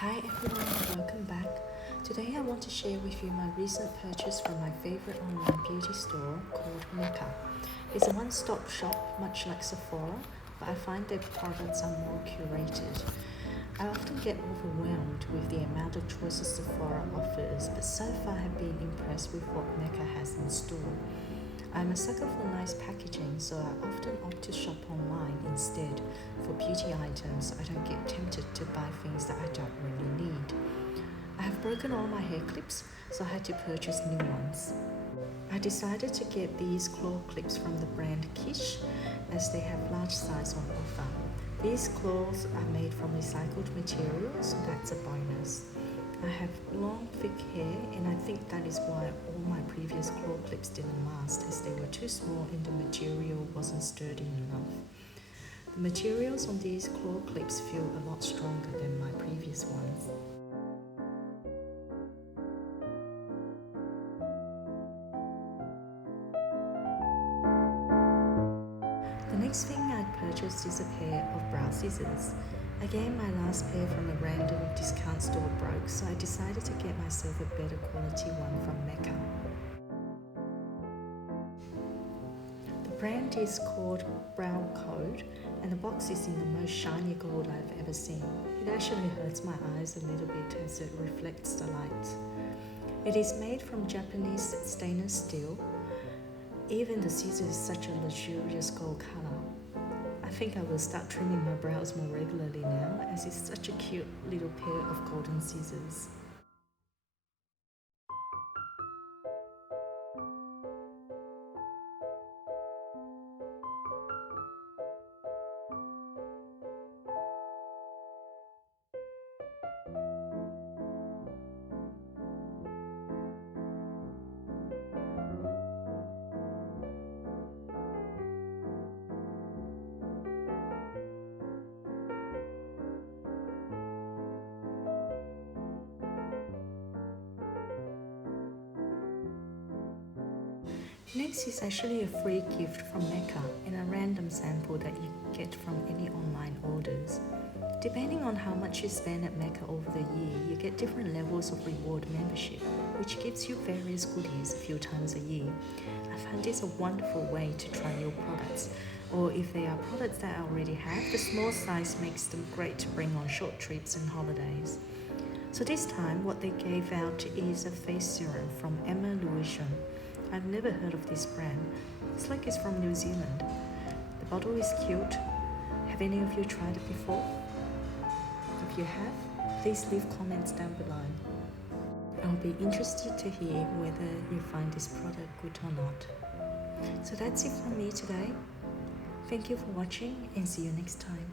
Hi everyone and welcome back. Today I want to share with you my recent purchase from my favorite online beauty store called Mecca. It's a one-stop shop much like Sephora, but I find their products are more curated. I often get overwhelmed with the amount of choices Sephora offers, but so far I have been impressed with what Mecca has in store. I'm a sucker for nice packaging, so I often opt to shop online instead for beauty items so I don't get tempted to buy things that I don't really need. I have broken all my hair clips, so I had to purchase new ones. I decided to get these claw clips from the brand Kish as they have large size on offer. These claws are made from recycled materials, so that's a bonus. I have long, thick hair, and I think that is why all my previous claw clips didn't last, as they were too small and the material wasn't sturdy enough. The materials on these claw clips feel a lot stronger than my previous ones. The next thing I purchased is a pair of brow scissors. Again, my last pair from a random discount store broke, so I decided to get myself a better quality one from Mecca. The brand is called Brow Code, and the box is in the most shiny gold I've ever seen. It actually hurts my eyes a little bit as it reflects the light. It is made from Japanese stainless steel. Even the scissors is such a luxurious gold color. I think I will start trimming my brows more regularly now, as it's such a cute little pair of golden scissors. Next is actually a free gift from Mecca and a random sample that you get from any online orders. Depending on how much you spend at Mecca over the year, you get different levels of reward membership, which gives you various goodies a few times a year. I find this a wonderful way to try new products, or if they are products that I already have, the small size makes them great to bring on short trips and holidays. So this time, what they gave out is a face serum from Emma Lewisham. I've never heard of this brand. It's like it's from New Zealand. The bottle is cute. Have any of you tried it before? If you have, please leave comments down below. I'll be interested to hear whether you find this product good or not. So that's it from me today. Thank you for watching and see you next time.